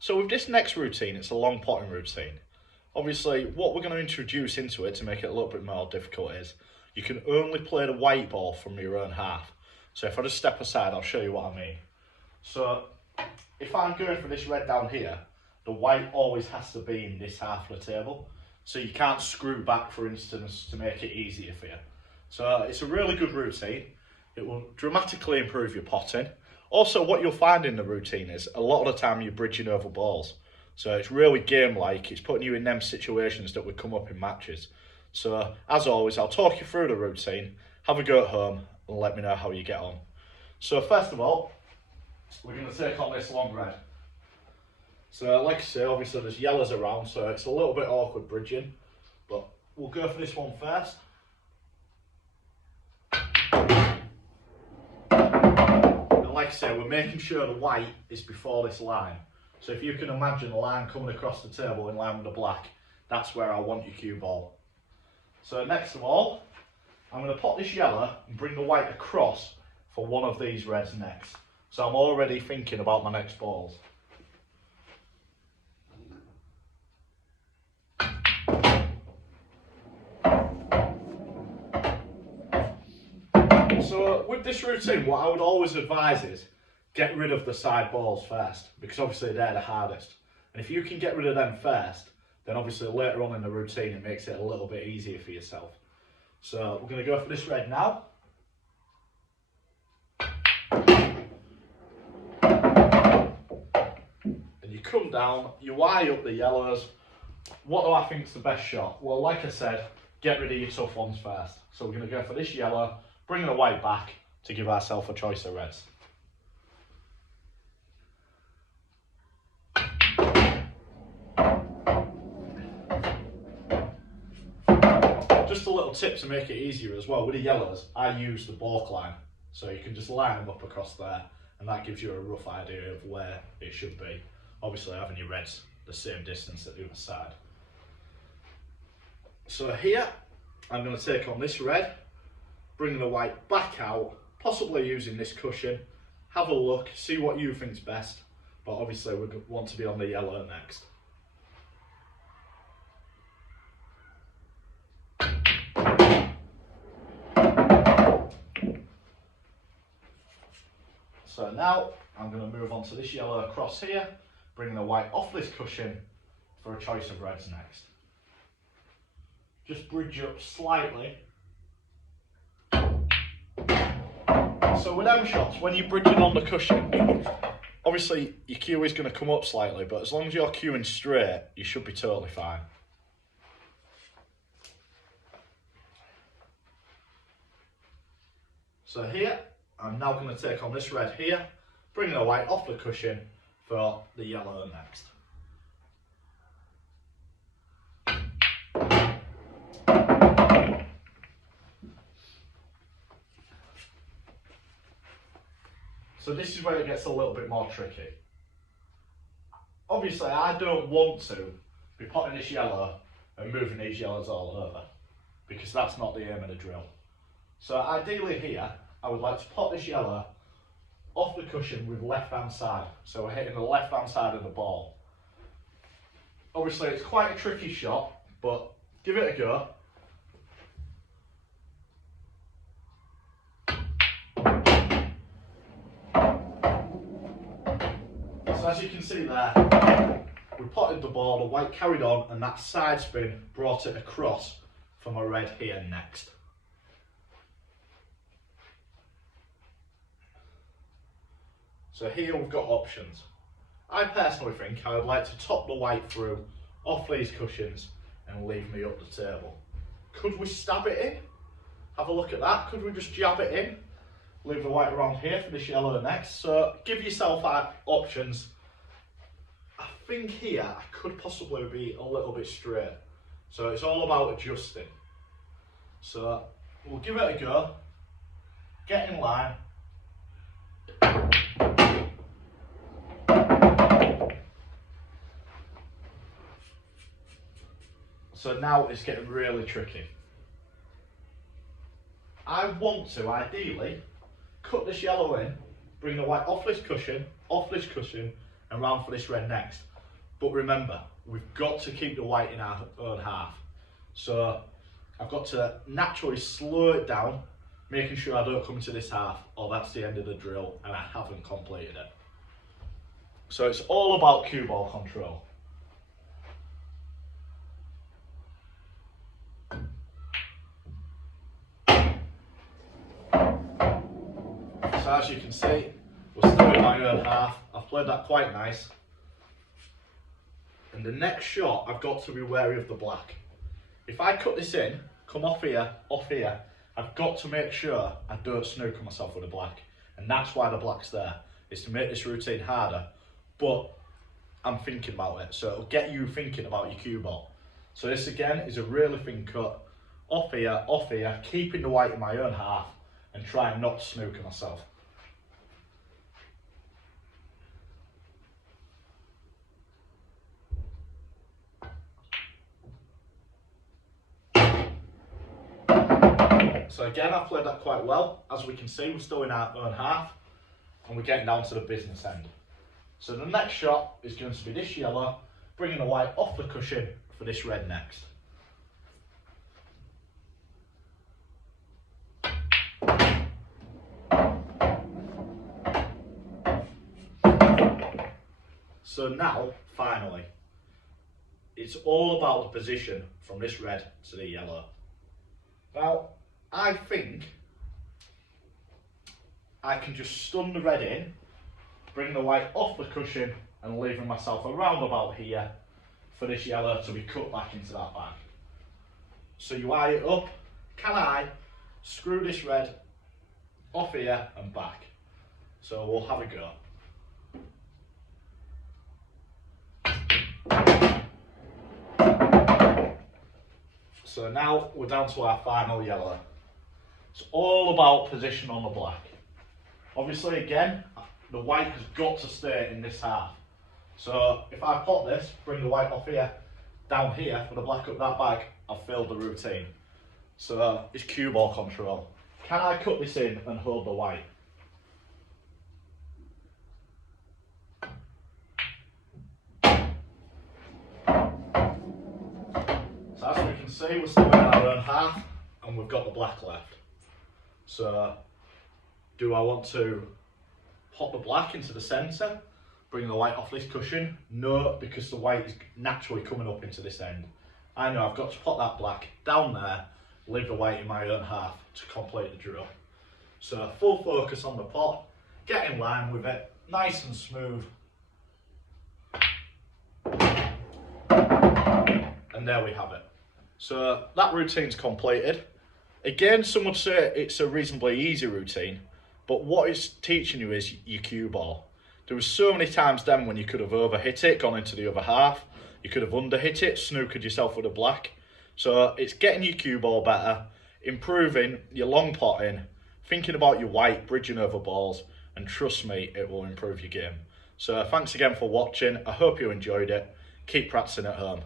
So with this next routine, it's a long potting routine. Obviously, what we're going to introduce into it to make it a little bit more difficult is you can only play the white ball from your own half. So if I just step aside, I'll show you what I mean. So if I'm going for this red down here, the white always has to be in this half of the table. So you can't screw back, for instance, to make it easier for you. So it's a really good routine. It will dramatically improve your potting. Also, what you'll find in the routine is a lot of the time you're bridging over balls. So it's really game-like. It's putting you in them situations that would come up in matches. So as always, I'll talk you through the routine, have a go at home, and let me know how you get on. So first of all, we're going to take on this long red. So like I say, obviously there's yellows around, so it's a little bit awkward bridging, but we'll go for this one first. And like I say, we're making sure the white is before this line. So if you can imagine a line coming across the table in line with the black, that's where I want your cue ball. So next of all, I'm going to pop this yellow and bring the white across for one of these reds next. So I'm already thinking about my next balls. So with this routine, what I would always advise is get rid of the side balls first, because obviously they're the hardest. And if you can get rid of them first, then obviously later on in the routine it makes it a little bit easier for yourself. So we're going to go for this red now. And you come down, you eye up the yellows. What do I think is the best shot? Well, like I said, get rid of your tough ones first. So we're going to go for this yellow, bring the white back to give ourselves a choice of reds. Just a little tip to make it easier as well, with the yellows, I use the balk line. So you can just line them up across there, and that gives you a rough idea of where it should be. Obviously having your reds the same distance at the other side. So here, I'm going to take on this red, bring the white back out, possibly using this cushion. Have a look, see what you think's best, but obviously we want to be on the yellow next. So now I'm going to move on to this yellow across here, bring the white off this cushion for a choice of reds next. Just bridge up slightly. So with them shots, when you're bridging on the cushion, obviously your cue is going to come up slightly, but as long as you're cueing straight, you should be totally fine. So here, I'm now going to take on this red here, bring the white off the cushion for the yellow next. So this is where it gets a little bit more tricky. Obviously I don't want to be potting this yellow and moving these yellows all over, because that's not the aim of the drill. So ideally here, I would like to pot this yellow off the cushion with left hand side. So we're hitting the left hand side of the ball. Obviously it's quite a tricky shot, but give it a go. So as you can see there, we potted the ball, the white carried on, and that side spin brought it across for my red here next. So here we've got options. I personally think I would like to top the white through off these cushions and leave me up the table. Could we stab it in? Have a look at that. Could we just jab it in? Leave the white around here for this yellow next. So give yourself options. I think here I could possibly be a little bit straight. So it's all about adjusting. So we'll give it a go. Get in line. So now it's getting really tricky. I want to, ideally, cut this yellow in, bring the white off this cushion, and round for this red next. But remember, we've got to keep the white in our own half. So I've got to naturally slow it down, making sure I don't come into this half, or that's the end of the drill and I haven't completed it. So it's all about cue ball control. So as you can see, we're still in my own half. I've played that quite nice. And the next shot, I've got to be wary of the black. If I cut this in, come off here, I've got to make sure I don't snooker myself with the black. And that's why the black's there, is to make this routine harder. But I'm thinking about it, so it'll get you thinking about your cue ball. So this again is a really thin cut, off here, keeping the white in my own half and trying not to snooker myself. So again, I've played that quite well. As we can see, we're still in our own half and we're getting down to the business end. So the next shot is going to be this yellow, bringing the white off the cushion for this red next. So now, finally, it's all about the position from this red to the yellow. Now, I think I can just stun the red in, bring the white off the cushion and leaving myself around about here for this yellow to be cut back into that bag. So you eye it up. Can I screw this red off here and back? So we'll have a go. So now we're down to our final yellow. It's all about position on the black. Obviously again, the white has got to stay in this half. So if I pop this, bring the white off here, down here for the black up that bag, I've failed the routine. So it's cue ball control. Can I cut this in and hold the white? So as we can see, we're still in our own half and we've got the black left. So do I want to pop the black into the centre, bring the white off this cushion? No, because the white is naturally coming up into this end. I know I've got to pop that black down there, leave the white in my own half to complete the drill. So full focus on the pot, get in line with it, nice and smooth. And there we have it. So that routine's completed. Again, some would say it's a reasonably easy routine, but what it's teaching you is your cue ball. There was so many times then when you could have overhit it, gone into the other half, you could have underhit it, snookered yourself with a black. So it's getting your cue ball better, improving your long potting, thinking about your white, bridging over balls, and trust me, it will improve your game. So thanks again for watching. I hope you enjoyed it. Keep practicing at home.